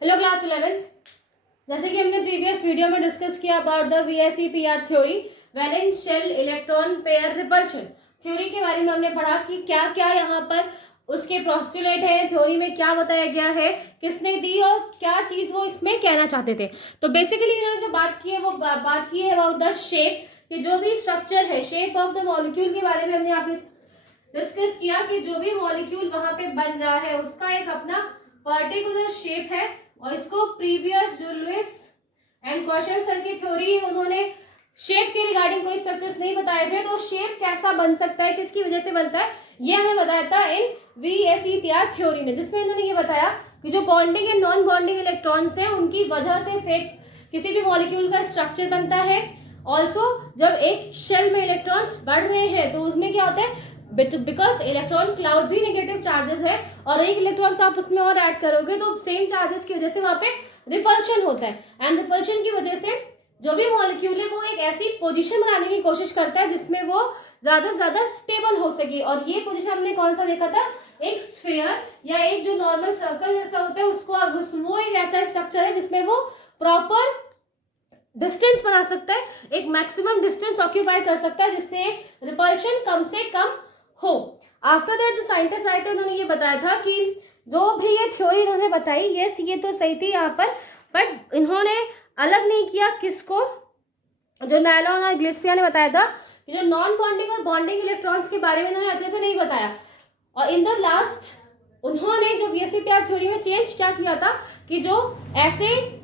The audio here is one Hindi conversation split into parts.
Hello class 11। जैसे कि हमने प्रीवियस वीडियो में डिस्कस किया about the VSEPR theory, valence shell electron pair repulsion theory के बारे में हमने पढ़ा कि क्या क्या यहाँ पर उसके पोस्टुलेट है, थ्योरी में क्या बताया गया है, किसने दी और क्या चीज वो इसमें कहना चाहते थे। तो बेसिकली इन्होंने जो बात की है वो बात की है अबाउट द शेप, कि जो भी स्ट्रक्चर है, शेप ऑफ द मॉलिक्यूल के बारे में हमने यहाँ पे डिस्कस किया कि जो भी मॉलिक्यूल वहां पे बन रहा है उसका एक अपना पर्टिकुलर शेप है। और इसको प्रीवियस जो लुइस एंड कौशल सर की थ्योरी, उन्होंने शेप के रिगार्डिंग कोई स्ट्रक्चर्स नहीं बताए थे, तो शेप कैसा बन सकता है, किसकी वजह से बनता है, ये हमें बताया था इन VSEPR थ्योरी में, जिसमें इन्होंने ये बताया कि जो bonding and non bonding electrons हैं उनकी वजह से शेप किसी भी मॉलिक्यूल का स्ट्रक्चर बनता है। ऑल्सो जब एक शेल में इलेक्ट्रॉन्स बढ़ रहे हैं तो उसमें क्या होता है, बिकॉज इलेक्ट्रॉन क्लाउड भी नेगेटिव चार्जेस है और एक इलेक्ट्रॉन आप उसमें और ऐड करोगे तो सेम चार्जेस की वजह से वहां पे रिपल्शन होता है। एंड रिपल्शन की वजह से जो भी मॉलिक्यूल है वो एक ऐसी पोजीशन बनाने की कोशिश करता है जिसमें वो ज्यादा से ज्यादा स्टेबल हो सके। और ये पोजीशन हमने कौन सा देखा था, एक स्फीयर या एक जो नॉर्मल सर्कल जैसा होता है उसको, वो एक ऐसा स्ट्रक्चर है जिसमें वो प्रॉपर डिस्टेंस बना सकता है, एक मैक्सिमम डिस्टेंस ऑक्यूपाई कर सकता है जिससे रिपल्शन कम से कम हो। आफ्टर दैट जो साइंटिस्ट आए थे उन्होंने ये बताया था कि जो भी ये थ्योरी इन्होंने बताई, यस ये तो सही थी यहाँ पर, बट इन्होंने अलग नहीं किया किसको, जो नायलॉन और ग्लिस्पिया ने बताया था कि जो नॉन बॉन्डिंग और बॉन्डिंग इलेक्ट्रॉन्स के बारे में इन्होंने अच्छे से नहीं बताया। और इन द लास्ट उन्होंने जो VSEPR थ्योरी में चेंज क्या किया था कि जो ऐसे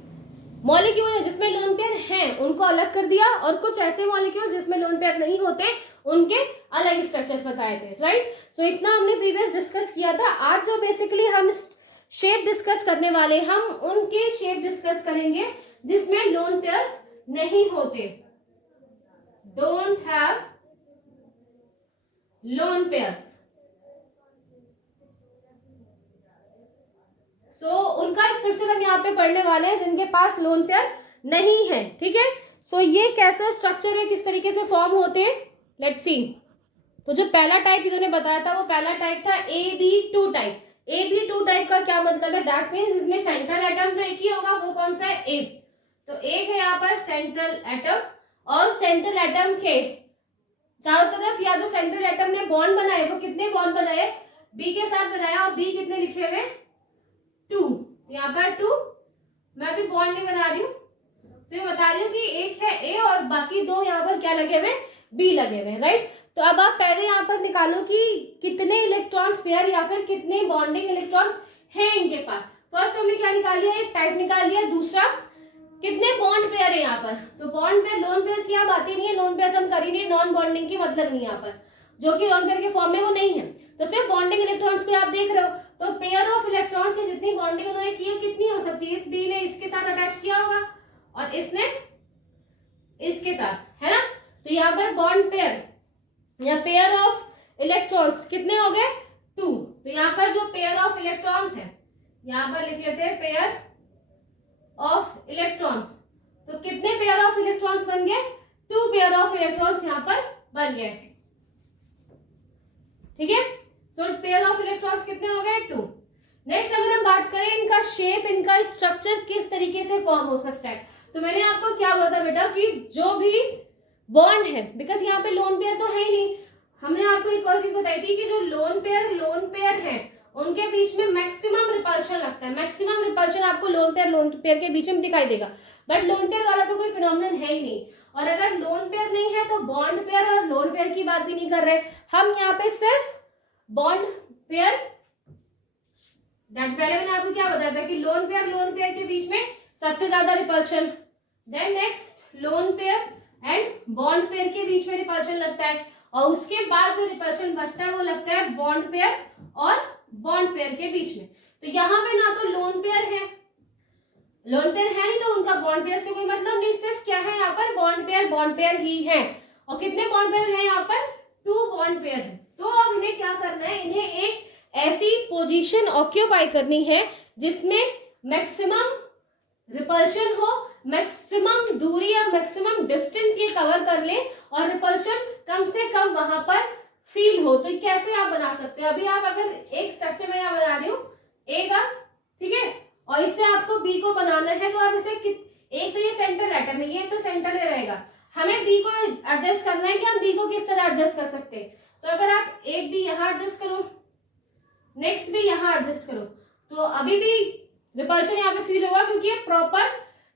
मॉलिक्यूल है जिसमें लोन पेयर हैं उनको अलग कर दिया और कुछ ऐसे मॉलिक्यूल जिसमें लोन पेयर नहीं होते उनके अलग स्ट्रक्चर्स बताए थे। राइट, सो इतना हमने प्रीवियस डिस्कस किया था। आज जो बेसिकली हम शेप डिस्कस करने वाले, हम उनके शेप डिस्कस करेंगे जिसमें लोन पेयर्स नहीं होते, डोंट हैव लोन पेयर्स। सो उनका स्ट्रक्चर हम यहाँ पे पढ़ने वाले हैं जिनके पास लोन पेयर नहीं है। ठीक है, सो ये कैसा स्ट्रक्चर है, किस तरीके से फॉर्म होते हैं, लेट्स सी। तो जो पहला टाइप इन्होंने बताया था वो पहला टाइप था AB2 टाइप। AB2 टाइप का क्या मतलब है, दैट मीन्स इसमें सेंट्रल एटम तो एक ही होगा, वो कौन सा है, A। तो एक है यहाँ पर सेंट्रल एटम और सेंट्रल एटम के चारों तरफ या जो सेंट्रल एटम ने बॉन्ड बनाए वो कितने बॉन्ड बनाए, B के साथ बनाया और B कितने लिखे हुए, 2। यहाँ पर 2, मैं भी बॉन्ड नहीं बना रही हूँ, सिर्फ बता रही हूँ कि एक है A और बाकी दो यहाँ पर क्या लगे हुए, B लगे हुए। राइट, तो अब आप पहले यहाँ पर निकालो कि कितने इलेक्ट्रॉन्स पेयर या फिर कितने बॉन्डिंग इलेक्ट्रॉन्स हैं इनके पास। फर्स्ट हमने क्या निकाल लिया, एक टाइप निकाल लिया, दूसरा कितने बॉन्ड पेयर है यहाँ पर। तो बॉन्ड पेयर, लोन पेयर की यहाँ बात ही नहीं है, लोन पेयर हम कर ही नहीं, नॉन बॉन्डिंग की मतलब नहीं यहाँ पर, जो कि लोन पेयर के फॉर्म में वो नहीं है। तो सिर्फ बॉन्डिंग इलेक्ट्रॉन्स पे आप देख रहे हो, तो पेयर ऑफ इलेक्ट्रॉन्स से जितनी बॉन्डिंग उन्होंने की है कितनी हो सकती है, इस B ने इसके साथ अटैच किया होगा और इसने इसके साथ, है ना। तो यहाँ पर बॉन्ड पेयर या पेयर ऑफ इलेक्ट्रॉन्स कितने हो गए, 2। तो यहाँ पर जो पेयर ऑफ इलेक्ट्रॉन्स है यहाँ पर लिख लेते हैं पेयर ऑफ इलेक्ट्रॉन्स। तो कितने पेयर ऑफ इलेक्ट्रॉन्स बन गए, 2 पेयर ऑफ इलेक्ट्रॉन्स यहाँ पर बन गए। ठीक है, सो पेयर ऑफ इलेक्ट्रॉन्स कितने हो गए, 2। नेक्स्ट अगर हम बात करें इनका शेप, इनका स्ट्रक्चर किस तरीके से फॉर्म हो सकता है, तो मैंने आपको क्या बताया बेटा कि जो भी बॉन्ड है, बिकॉज यहाँ पे लोन पेयर तो है ही नहीं, हमने आपको एक और चीज बताई थी कि जो लोन पेयर है उनके बीच में मैक्सिमम रिपल्शन लगता है। मैक्सिमम रिपल्शन आपको लोन पेयर के बीच में दिखाई देगा, बट लोन पेयर वाला तो कोई फिनोमिनन है ही नहीं। और अगर लोन पेयर नहीं है तो बॉन्ड पेयर और लोन पेयर की बात भी नहीं कर रहे हम यहाँ पे, सिर्फ बॉन्ड पेयर। पहले मैंने आपको क्या बताया था कि लोन पेयर के बीच में सबसे ज्यादा repulsion, then next lone pair and bond pair के बीच में रिपल्शन लगता है, और उसके बाद जो रिपल्शन बचता है वो लगता है बॉन्ड पेयर और बॉन्ड पेयर के बीच में। तो यहाँ पे ना तो लोन पेयर है नहीं तो उनका बॉन्ड पेयर से कोई मतलब नहीं, सिर्फ क्या है यहाँ पर बॉन्ड पेयर ही है। और कितने बॉन्ड पेयर है यहाँ पर, 2 बॉन्ड पेयर है। तो अब इन्हें क्या करना है, इन्हें एक ऐसी पोजीशन ऑक्यूपाई करनी है जिसमें मैक्सिमम रिपल्शन हो, मैक्सिमम दूरी या मैक्सिमम डिस्टेंस ये कवर कर ले और रिपल्शन कम से कम वहां पर फील हो। तो कैसे आप बना सकते हो, अभी आप अगर एक स्ट्रक्चर में यहाँ बना रही हूँ A का, ठीक है, और इससे आपको बी को बनाना है, तो आप इसे एक तो ये सेंट्रल एटम है, ये तो सेंटर में रहेगा, हमें बी को एडजस्ट करना है कि हम बी को किस तरह एडजस्ट कर सकते हैं। तो अगर आप एक बी यहाँ एडजस्ट करो, नेक्स्ट भी यहाँ एडजस्ट करो, तो अभी भी रिपल्शन यहाँ पे फील होगा, क्योंकि ये प्रॉपर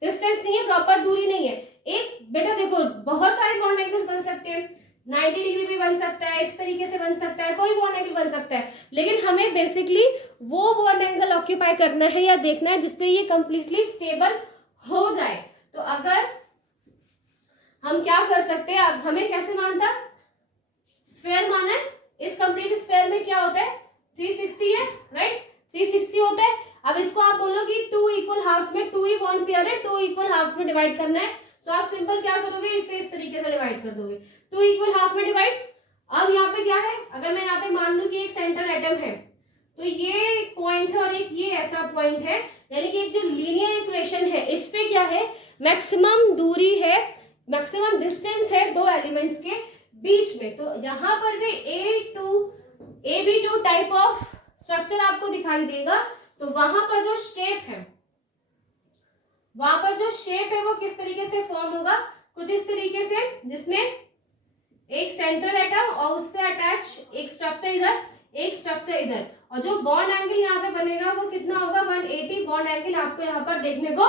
डिस्टेंस नहीं है, प्रॉपर दूरी नहीं है। एक बेटा देखो बहुत सारे बॉन्ड एंगल्स बन सकते हैं, 90 डिग्री भी बन सकता है, इस तरीके से बन सकता है, कोई बॉन्ड एंगल बन सकता है, लेकिन हमें बेसिकली वो बॉन्ड एंगल ऑक्यूपाई करना है या देखना है जिसपे ये कंप्लीटली स्टेबल हो जाए। तो अगर हम क्या कर सकते हैं, अब हमें कैसे मानता, स्फीयर माना है, इस कंप्लीट स्फीयर में क्या होता है 360 है, राइट, 360 होता है। अब इसको आप बोलो कि 2 इक्वल हाफ्स में 2 ही बॉन्ड पेयर है, 2 इक्वल हाफ में डिवाइड करना है। सो आप सिंपल क्या करोगे, इसे इस तरीके से डिवाइड कर दोगे, 2 इक्वल हाफ में डिवाइड। अब यहाँ पे क्या है, अगर मैं यहाँ पे मान लूं कि एक सेंट्रल एटम है, तो ये पॉइंट है और एक ये ऐसा पॉइंट है, यानी कि एक जो लीनियर इक्वेशन है इस पे क्या है, मैक्सिमम दूरी है, मैक्सिमम डिस्टेंस है दो एलिमेंट्स के बीच में। तो यहाँ पर भी AB2 टाइप ऑफ स्ट्रक्चर आपको दिखाई देगा। तो वहां पर जो शेप है, वहां पर जो शेप है वो किस तरीके से फॉर्म होगा, कुछ इस तरीके से, जिसमें एक सेंट्रल एटम और उससे अटैच एक स्ट्रक्चर इधर, एक स्ट्रक्चर इधर, और जो बॉन्ड एंगल यहाँ पे बनेगा वो कितना होगा, 180 बॉन्ड एंगल आपको यहाँ पर देखने को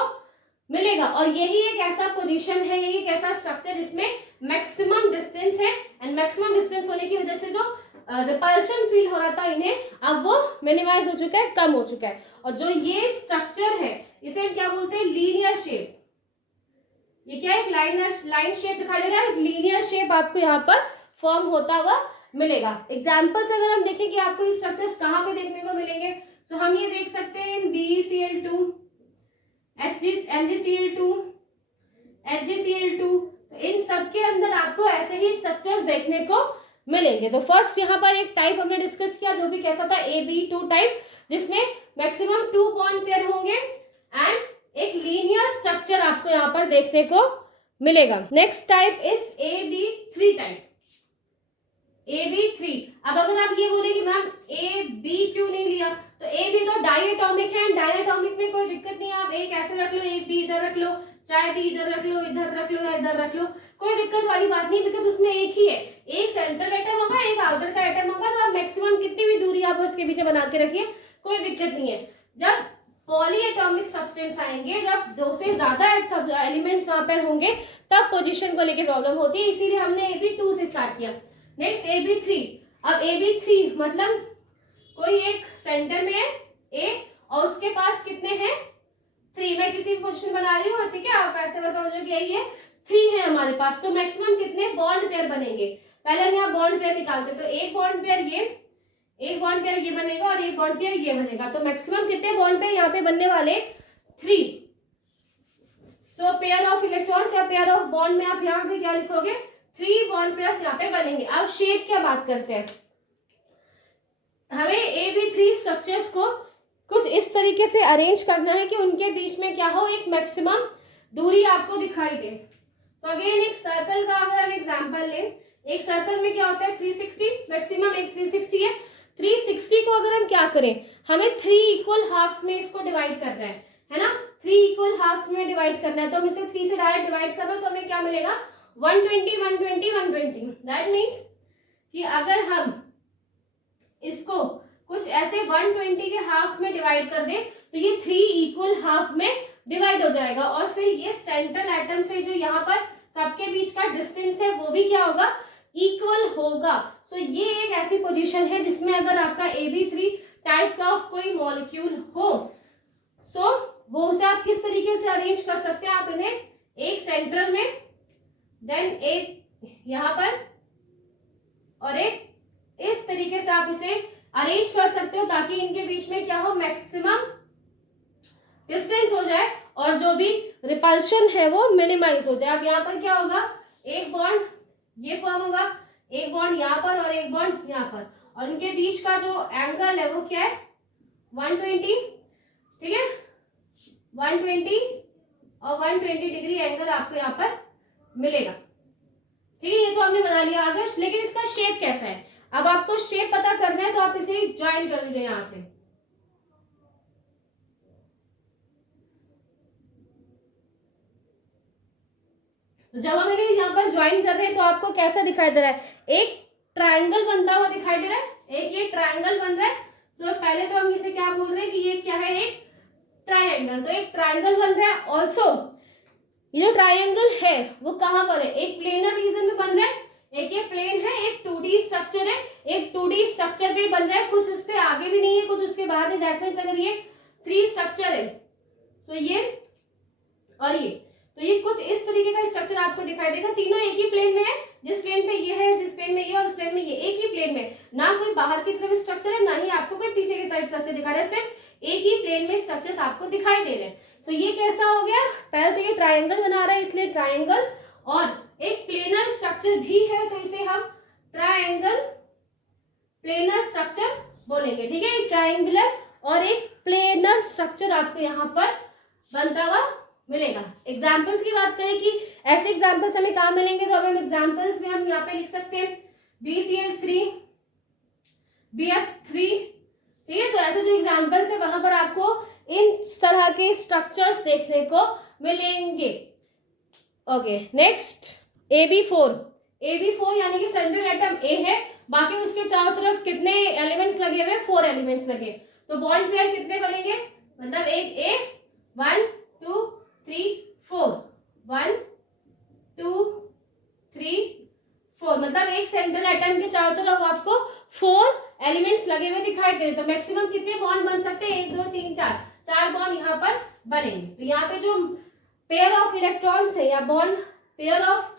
मिलेगा। और यही एक ऐसा पोजीशन है, यही एक ऐसा स्ट्रक्चर जिसमें मैक्सिमम डिस्टेंस है, एंड मैक्सिमम डिस्टेंस होने की वजह से जो रिपल्शन फील हो रहा था इन्हें, अब वो मिनिमाइज हो चुका है, कम हो चुका है। और जो ये स्ट्रक्चर है इसे क्या बोलते हैं, लीनियर शेप। ये क्या है, लाइन शेप दिखाई दे रहा है, लीनियर शेप आपको यहाँ पर फॉर्म होता हुआ मिलेगा। एग्जाम्पल्स अगर हम देखें कि आपको ये स्ट्रक्चर्स कहाँ पे देखने को मिलेंगे, तो हम ये देख सकते हैं BeCl2, MgCl2, HgCl2, इन सब के अंदर आपको ऐसे ही स्ट्रक्चर्स देखने को मिलेंगे। तो फर्स्ट यहाँ पर एक टाइप हमने डिस्कस किया जो भी कैसा था, AB2 टाइप, जिसमें मैक्सिमम 2 बॉन्ड पेयर होंगे एंड एक लीनियर स्ट्रक्चर आपको यहाँ पर देखने को मिलेगा। Next type is AB3 type, AB3। अब अगर आप ये बोले कि मैम AB क्यों नहीं लिया, तो AB तो डायटोमिक है, डायटोमिक में कोई दिक्कत नहीं है, आप एक ऐसे रख लो, एक B इधर रख लो, चाहे B इधर रख लो, इधर रख लो या इधर रख लो, कोई दिक्कत वाली बात नहीं, बिकॉज उसमें एक ही है, एक सेंट्रल एटम होगा, एक आउटर का एटम होगा, तो आप मैक्सिमम कितनी भी दूरी आप उसके पीछे बना के रखिए, कोई दिक्कत नहीं है। जब पॉलीएटॉमिक सब्सटेंस आएंगे, जब 2 से ज्यादा एलिमेंट्स वहां पर होंगे, तब पोजीशन को लेकर प्रॉब्लम होती है, इसीलिए हमने AB2 से स्टार्ट किया। Next AB3। अब AB3 मतलब कोई एक सेंटर में है A और उसके पास कितने हैं 3, मैं किसी भी पोजीशन बना रही हूँ, ठीक है, आप ऐसे वैसा समझो कि यही है, 3 है हमारे पास, तो मैक्सिमम कितने बॉन्ड पेयर बनेंगे, पहले हम यहाँ बॉन्ड पेयर निकालते, तो एक बॉन्ड पेयर ये, एक बॉन्ड पेयर ये बनेगा और एक बॉन्ड पेयर ये बनेगा, तो मैक्सिमम कितने बॉन्ड पेयर यहाँ पे बनने वाले 3। सो पेयर ऑफ इलेक्ट्रॉन्स या पेयर ऑफ बॉन्ड में आप यहाँ पे क्या लिखोगे, 3 बॉन्ड पेयर्स यहाँ पे बनेंगे। अब शेप क्या बात करते हैं, हमें AB3 स्ट्रक्चर्स को कुछ इस तरीके से अरेंज करना है कि उनके बीच में क्या हो, एक मैक्सिमम दूरी आपको दिखाई दे। तो अगेन एक सर्कल का अगर हम एग्जांपल लें, एक सर्कल में क्या होता है 360, मैक्सिमम एक 360 है, 360 को अगर हम क्या करें, हमें 3 इक्वल हाफ्स में इसको डिवाइड करना है ना, 3 इक्वल हाफ्स में डिवाइड करना है, तो हम इसे 3 से डायरेक्ट डिवाइड कर लो तो हमें क्या मिलेगा 120 120 120। दैट मीन्स कि अगर हम इसको कुछ ऐसे 120 के हाफ्स में डिवाइड कर दे तो ये 3 इक्वल हाफ में डिवाइड हो जाएगा, और फिर ये सेंट्रल एटम से जो यहाँ पर सबके बीच का डिस्टेंस है वो भी क्या होगा, इक्वल होगा। सो ये एक ऐसी पोजीशन है जिसमें अगर आपका AB3 टाइप का कोई मॉलिक्यूल हो, सो वो उसे आप किस तरीके से अरेंज कर सकते हैं, आप इन्हें एक सेंट्रल में, देन एक यहाँ पर और एक इस तरीके से आप इसे अरेंज कर सकते हो, ताकि इनके बीच में क्या हो, मैक्सिमम डिस्टेंस हो जाए और जो भी रिपल्शन है वो मिनिमाइज हो जाए। अब यहाँ पर क्या होगा, एक बॉन्ड ये फॉर्म होगा, एक बॉन्ड यहाँ पर और एक बॉन्ड यहाँ पर, और इनके बीच का जो एंगल है वो क्या है 120, ठीक है, 120 और 120 डिग्री एंगल आपको यहाँ पर मिलेगा, ठीक है। ये तो हमने बना लिया आगे, लेकिन इसका शेप कैसा है, अब आपको शेप पता करना है तो आप इसे ज्वाइन कर दीजिए यहाँ से, तो जब हम इन्हें यहाँ पर ज्वाइन कर रहे हैं तो आपको कैसा दिखाई दे रहा है, एक ट्राइंगल बनता हुआ दिखाई दे रहा है, एक ये ट्राइंगल बन रहा है। सो पहले तो हम इसे क्या बोल रहे हैं कि ये क्या है, एक ट्राइंगल। तो एक ट्राइंगल बन रहा है। ऑल्सो ये जो ट्राइंगल है वो कहाँ पर है, एक प्लेनर रीजन में बन रहा है, एक ये प्लेन है, एक 2D स्ट्रक्चर है, एक 2D स्ट्रक्चर भी बन रहा है, कुछ उससे आगे भी नहीं है, कुछ उसके बाद है। दैट मीन्स अगर ये 3 स्ट्रक्चर है, सो ये और ये, तो ये कुछ इस तरीके का स्ट्रक्चर आपको दिखाई देगा। तीनों एक ही प्लेन में है, जिस प्लेन पे ये है, जिस प्लेन में ये और उस प्लेन में ये, एक ही प्लेन में, ना कोई बाहर की तरफ स्ट्रक्चर है, ना ही आपको कोई पीछे की तरफ स्ट्रक्चर दिखा रहा है, सिर्फ एक ही प्लेन में स्ट्रक्चर्स आपको दिखाई दे रहे हैं। तो ये कैसा हो गया, पहले तो ये ट्राइंगल बना रहा है इसलिए ट्राइंगल, और एक प्लेनर स्ट्रक्चर भी है तो इसे हम ट्राइंगल प्लेनर स्ट्रक्चर बोलेंगे। ठीक है, ट्राइंगुलर और एक प्लेनर स्ट्रक्चर आपको यहाँ पर बनता हुआ मिलेगा। एग्जाम्पल्स की बात करें कि ऐसे एग्जाम्पल्स हमें कहाँ मिलेंगे, तो अब हम एग्जाम्पल्स में हम यहाँ पे लिख सकते हैं BCl3 BF3। ठीक है, तो ऐसे जो एग्जाम्पल्स है वहां पर आपको इन तरह के स्ट्रक्चर्स देखने को मिलेंगे। ओके, नेक्स्ट AB4 यानी कि सेंट्रल एटम A है, बाकी उसके चारों तरफ कितने एलिमेंट्स लगे हुए, 4 एलिमेंट्स लगे। तो बॉन्ड पेयर कितने बनेंगे, मतलब एक A 1 2 3 4 1 2 3 4, मतलब एक सेंट्रल एटम के चारों तरफ आपको 4 एलिमेंट्स लगे हुए दिखाई दे रहे। तो मैक्सिमम कितने बॉन्ड बन सकते हैं, 1 2 3 4 बॉन्ड यहाँ पर बनेंगे। तो यहाँ पे जो पेयर ऑफ इलेक्ट्रॉन्स है या बॉन्ड पेयर ऑफ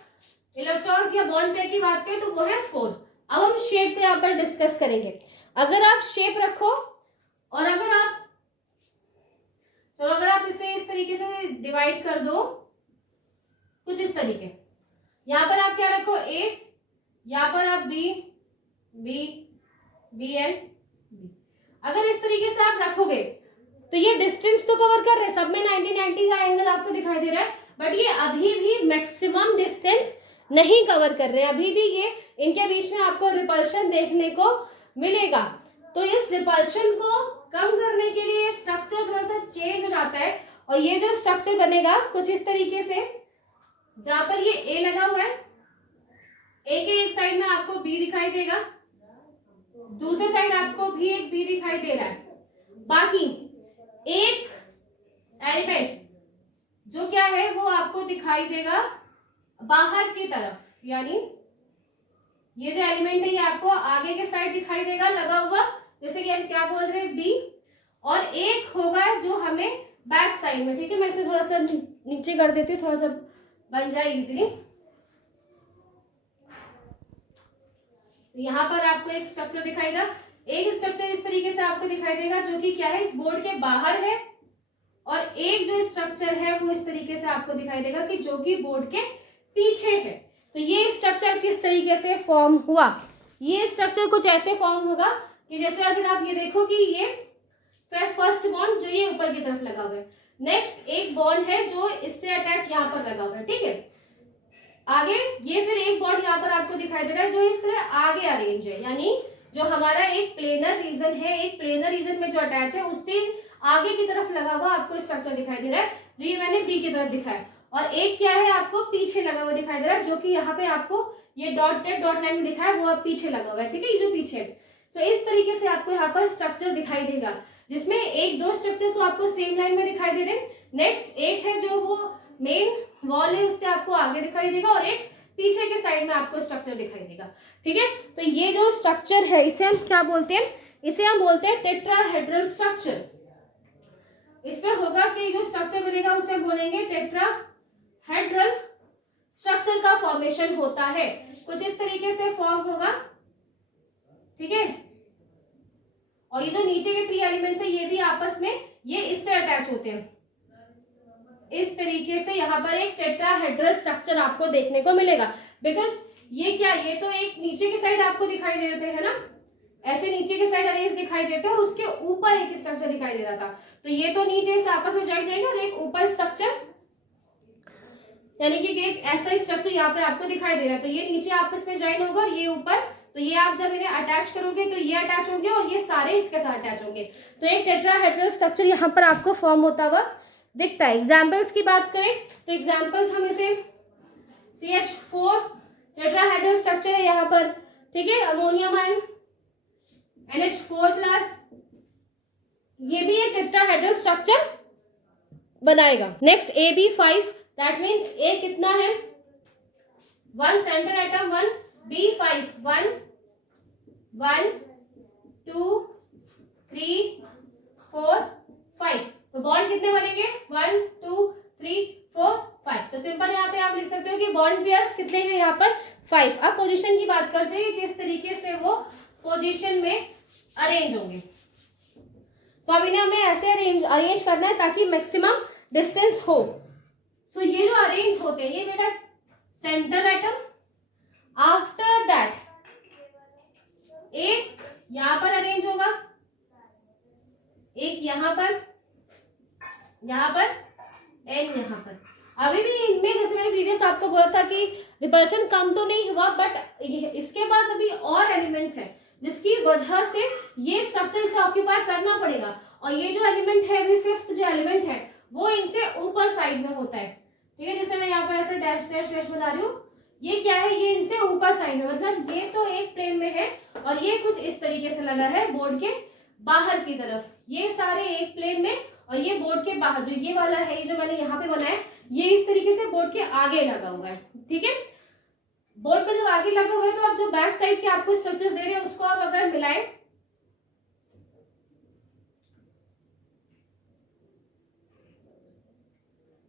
इलेक्ट्रॉन्स या बॉन्ड पेयर की बात करें तो वो है 4। अब हम शेप पे यहाँ पर डिस्कस करेंगे। अगर आप शेप रखो और अगर आप इसे इस तरीके से डिवाइड कर दो, कुछ इस तरीके, यहाँ पर आप क्या रखो A, यहाँ पर आप B एंड B। अगर इस तरीके से आप रखोगे तो ये डिस्टेंस तो कवर कर रहे हैं, सब में 90 का एंगल आपको दिखाई दे रहा है, बट ये अभी भी मैक्सिमम डिस्टेंस नहीं कवर कर रहे हैं, अभी भी ये इनके बीच में आपको रिपल्शन देखने को मिलेगा। तो इस रिपल्शन को कम करने के लिए स्ट्रक्चर थोड़ा सा चेंज हो जाता है और ये जो स्ट्रक्चर बनेगा कुछ इस तरीके से, जहां पर ये A लगा हुआ है, A के एक साइड में आपको B दिखाई देगा, दूसरे साइड आपको भी एक B दिखाई दे रहा है, बाकी एक एलिमेंट जो क्या है वो आपको दिखाई देगा बाहर की तरफ, यानी ये जो एलिमेंट है ये आपको आगे के साइड दिखाई देगा लगा हुआ, जैसे कि हम क्या बोल रहे हैं B, और एक होगा जो हमें बैक साइड में। ठीक है, मैं इसे थोड़ा सा नीचे कर देती हूँ, थोड़ा सा बन जाए इजीली। तो यहाँ पर आपको एक स्ट्रक्चर दिखाई देगा, एक स्ट्रक्चर इस तरीके से आपको दिखाई देगा जो कि क्या है, इस बोर्ड के बाहर है, और एक जो स्ट्रक्चर है वो इस तरीके से आपको दिखाई देगा कि जो कि बोर्ड के पीछे है। तो ये स्ट्रक्चर किस तरीके से फॉर्म हुआ, ये स्ट्रक्चर कुछ ऐसे फॉर्म होगा कि जैसे अगर आप ये देखो कि ये फर्स्ट बॉन्ड जो ये ऊपर की तरफ लगा हुआ है, नेक्स्ट एक बॉन्ड है जो इससे अटैच यहाँ पर लगा हुआ है। ठीक है, आगे ये फिर एक बॉन्ड यहाँ पर आपको दिखाई दे रहा है जो इस तरह आगे अरेंज है, यानी जो हमारा एक प्लेनर रीजन है, एक प्लेनर रीजन में जो अटैच है उससे आगे की तरफ लगा हुआ आपको स्ट्रक्चर दिखाई दे रहा है, जो ये मैंने B की तरफ दिखाया, और एक क्या है आपको पीछे लगा हुआ दिखाई दे रहा है, जो कि यहाँ पे आपको ये डॉट लाइन में दिखाया वो अब पीछे लगा हुआ है। ठीक है, ये जो पीछे है, तो इस तरीके से आपको यहाँ पर स्ट्रक्चर दिखाई देगा, जिसमें एक दो स्ट्रक्चर्स तो आपको सेम लाइन में दिखाई दे रहे हैं, नेक्स्ट एक है जो वो मेन वॉल है उससे आपको आगे दिखाई देगा, और एक पीछे के साइड में आपको स्ट्रक्चर दिखाई देगा। ठीक है, तो ये जो स्ट्रक्चर है इसे हम क्या बोलते हैं, इसे हम बोलते हैं टेट्राहेड्रल स्ट्रक्चर। इसमें होगा कि जो स्ट्रक्चर बनेगा उसे हम बोलेंगे टेट्राहेड्रल स्ट्रक्चर का फॉर्मेशन होता है, कुछ इस तरीके से फॉर्म होगा। ठीक है, और ये जो नीचे के 3 एलिमेंट्स है ये भी आपस में ये इससे अटैच होते हैं, इस तरीके से यहाँ पर एक टेट्राहेड्रल स्ट्रक्चर आपको देखने को मिलेगा। बिकॉज ये क्या, ये तो एक नीचे की साइड आपको दिखाई दे रहे थे है ना, ऐसे नीचे की साइड अरेंज दिखाई देते हैं और उसके ऊपर एक स्ट्रक्चर दिखाई दे रहा था, तो ये तो नीचे से आपस में ज्वाइन जाएंगे और एक ऊपर स्ट्रक्चर, यानी कि एक ऐसा स्ट्रक्चर यहाँ पर आपको दिखाई दे रहा है, तो ये नीचे आपस में ज्वाइन होगा और ये ऊपर, तो ये आप जब इन्हें अटैच करोगे तो ये अटैच होंगे और ये सारे इसके साथ अटैच होंगे, तो एक टेट्राहेड्रल स्ट्रक्चर यहाँ पर आपको फॉर्म होता हुआ दिखता है। एग्जाम्पल्स की बात करें तो एग्जाम्पल्स हम इसे CH4 टेट्राहेड्रल स्ट्रक्चर है यहाँ पर, ठीक है। अमोनियम आयन NH4+, ये भी एक टेट्राहेड्रल स्ट्रक्चर बनाएगा। Next AB5, that means A कितना है 1 सेंटर एटम 1, B5 1 1 2 3 4 5, तो बॉन्ड कितने बनेंगे 1 2 3 4 5। तो सिंपल यहाँ पे आप लिख सकते हो कि बॉन्ड पेयर्स कितने हैं यहाँ पर 5। अब पोजीशन की बात करते हैं किस तरीके से वो पोजीशन में अरेंज होंगे। तो अब इन्हें हमें ऐसे अरेंज करना है ताकि मैक्सिमम डिस्टेंस हो। तो ये जो अरेंज होते हैं ये बेटा सेंटर एटम, आफ्टर दैट एक यहां पर अरेंज होगा, एक यहां पर एंड यहां पर। अभी भी इनमें जैसे मैंने प्रीवियस आपको बोला था कि रिपल्शन कम तो नहीं हुआ, बट इसके पास अभी और एलिमेंट्स हैं जिसकी वजह से ये स्ट्रक्चर इसे ऑक्यूपाई करना पड़ेगा। और ये जो एलिमेंट है अभी फिफ्थ जो एलिमेंट है वो इनसे ऊपर साइड में होता है, ठीक है। जैसे मैं यहाँ पर ऐसे डैश डैश डैश बना रही हूँ, ये क्या है ये इनसे ऊपर साइड में, मतलब ये तो एक प्लेन में है और ये कुछ इस तरीके से लगा है बोर्ड के बाहर की तरफ। ये सारे एक प्लेन में और ये बोर्ड के बाहर जो ये वाला है, ये जो मैंने यहाँ पे बनाया ये इस तरीके से बोर्ड के आगे लगा हुआ है, ठीक है। बोर्ड पे जब आगे लगा हुआ है तो आप जो बैक साइड के आपको स्ट्रक्चर्स दे रहे हैं उसको आप अगर मिलाएं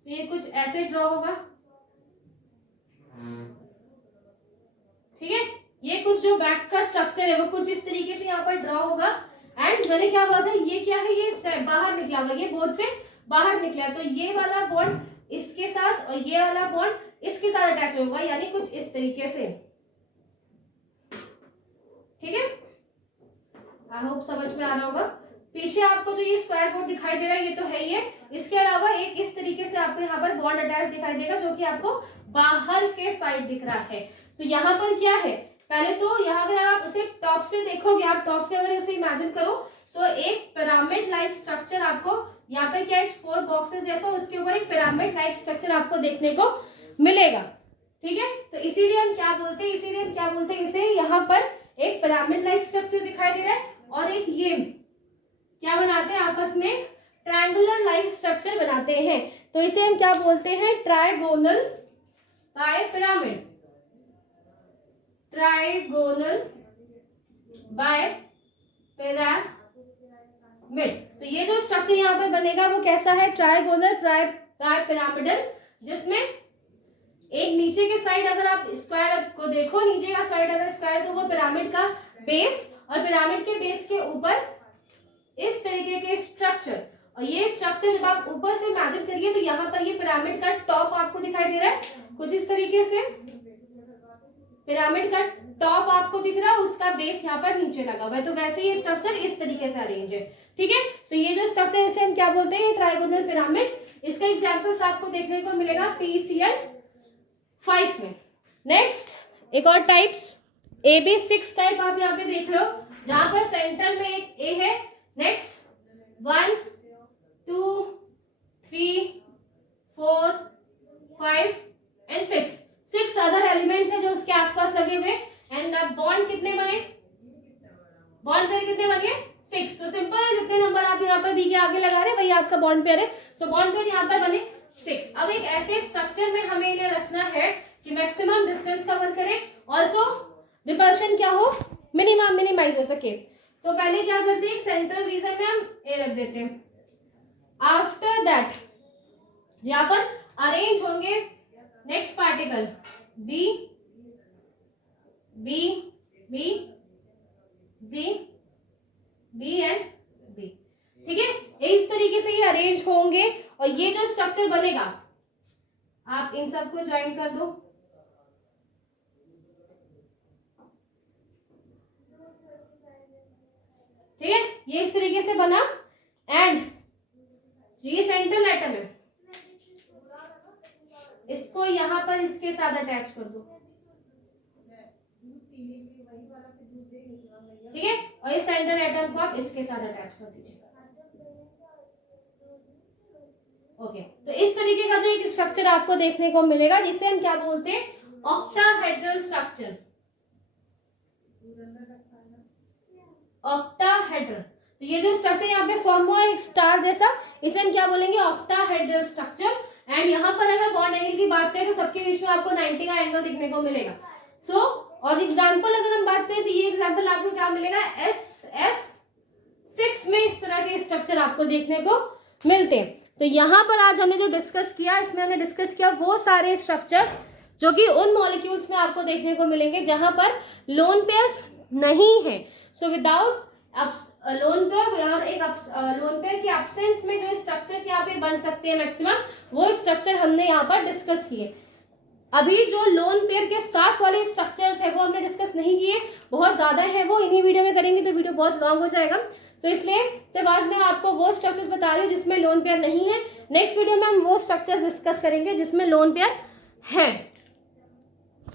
तो ये कुछ ऐसे ड्रॉ होगा, ठीक है। ये कुछ जो बैक का स्ट्रक्चर है वो कुछ इस तरीके से यहाँ पर ड्रॉ होगा। एंड मैंने क्या बोला था ये क्या है, ये बाहर निकला हुआ, ये बोर्ड से बाहर निकला, तो ये वाला बॉन्ड इसके साथ और ये वाला बॉन्ड इसके साथ अटैच होगा, यानी कुछ इस तरीके से, ठीक है। आई होप समझ में आ रहा होगा। पीछे आपको जो ये स्क्वायर बोर्ड दिखाई दे रहा है ये तो है ही है, इसके अलावा एक इस तरीके से आपको यहाँ पर बॉन्ड अटैच दिखाई देगा जो कि आपको बाहर के साइड दिख रहा है। तो यहाँ पर क्या है, पहले तो यहाँ अगर आप उसे टॉप से देखोगे, आप टॉप से अगर उसे इमेजिन करो तो एक पिरामिड लाइक स्ट्रक्चर आपको यहाँ पर क्या है 4 बॉक्सेस जैसा, उसके ऊपर एक पिरामिड लाइक स्ट्रक्चर आपको देखने को मिलेगा, ठीक है। तो इसीलिए हम क्या बोलते हैं इसे यहाँ पर एक पिरामिड लाइक स्ट्रक्चर दिखाई दे रहा है और एक ये क्या बनाते हैं आपस में ट्रायंगुलर लाइक स्ट्रक्चर बनाते हैं, तो इसे हम क्या बोलते हैं trigonal bipyramid, trigonal bipyramid. तो ये जो स्ट्रक्चर यहाँ पर बनेगा वो कैसा है ट्राइगोनल बाय पिरामिडल, जिसमें एक नीचे के साइड अगर आप स्क्वायर को देखो, नीचे का साइड अगर स्क्वायर तो वो पिरामिड का बेस, और पिरामिड के बेस के ऊपर इस तरीके के स्ट्रक्चर, और ये स्ट्रक्चर जब आप ऊपर से इमेजिन करिए तो यहाँ पर ये पिरामिड का टॉप आपको दिखाई दे रहा है कुछ इस तरीके से, पिरामिड का टॉप आपको दिख रहा है, उसका बेस यहाँ पर नीचे लगा हुआ है, तो वैसे ये स्ट्रक्चर इस तरीके से अरेंज है, ठीक है। तो ये जो स्ट्रक्चर इसे हम क्या बोलते हैं ट्राइगोनल पिरामिड्स। इसका एग्जांपल्स आपको देखने को मिलेगा PCl5 में। नेक्स्ट एक और टाइप्स AB6 टाइप आप यहाँ पे देख रहे हो, जहां पर सेंटर में एक A है। नेक्स्ट 1 2 3 4 5 एंड 6 अदर एलिमेंट्स है जो उसके आसपास लगे हुए। एंड बॉन्ड कितने बने, बॉन्ड पेयर कितने बने 6। तो सिंपल है, जितने नंबर आप यहाँ पर बी के आगे लगा रहे हैं वही आपका बॉन्ड पेयर है। सो बॉन्ड पेयर यहाँ पर बने 6। अब एक ऐसे स्ट्रक्चर में हमें इन्हें रखना है कि मैक्सिमम डिस्टेंस कवर करे, ऑल्सो रिपल्शन क्या हो मिनिमाइज हो सके। तो पहले क्या करते हैं सेंट्रल रीजन में हम ए रख देते हैं। आफ्टर दैट यहाँ पर अरेंज होंगे next particle B B B B B and B, ठीक है। इस तरीके से ये अरेंज होंगे और ये जो स्ट्रक्चर बनेगा आप इन सबको ज्वाइन कर दो, ठीक है। ये इस तरीके से बना एंड ये सेंट्रल एटम है, इसको यहां पर इसके साथ अटैच कर दो, ठीक है। और इस सेंट्रल एटम को आप इसके साथ अटैच कर दीजिए, ओके। तो इस तरीके का जो एक स्ट्रक्चर आपको देखने को मिलेगा जिसे हम क्या बोलते हैं ऑक्टाहेड्रल स्ट्रक्चर, ऑक्टाहेड्रल। तो ये जो स्ट्रक्चर यहाँ पे फॉर्म हुआ है एक स्टार जैसा, इसे हम क्या बोलेंगे, ऑक्टाहेड्रल स्ट्रक्चर। एंड यहाँ पर अगर बॉन्ड एंगल की बात करें तो सबके बीच में आपको 90 का एंगल दिखने को मिलेगा। सो और एग्जाम्पल अगर हम बात करें तो ये एग्जाम्पल आपको क्या मिलेगा, SF6 में इस तरह के स्ट्रक्चर आपको देखने को मिलते हैं। तो यहाँ पर आज हमने जो डिस्कस किया, इसमें हमने डिस्कस किया वो सारे स्ट्रक्चर्स जो कि उन मॉलिक्यूल्स में आपको देखने को मिलेंगे जहां पर लोन पेयर्स नहीं है। सो विदाउट लोन पेयर और एक लोन पेयर की एब्सेंस में जो स्ट्रक्चर्स यहाँ पे बन सकते हैं मैक्सिमम, वो स्ट्रक्चर हमने यहाँ पर डिस्कस किए। अभी जो लोन पेयर के साथ वाले स्ट्रक्चर्स है वो हमने डिस्कस नहीं किए, बहुत ज्यादा है वो, इन्हीं वीडियो में करेंगे तो वीडियो बहुत लॉन्ग हो जाएगा। तो इसलिए सिर्फ आज मैं आपको वो स्ट्रक्चर्स बता रही हूँ जिसमें लोन पेयर नहीं है। नेक्स्ट वीडियो में हम वो स्ट्रक्चर्स डिस्कस करेंगे जिसमें लोन पेयर है।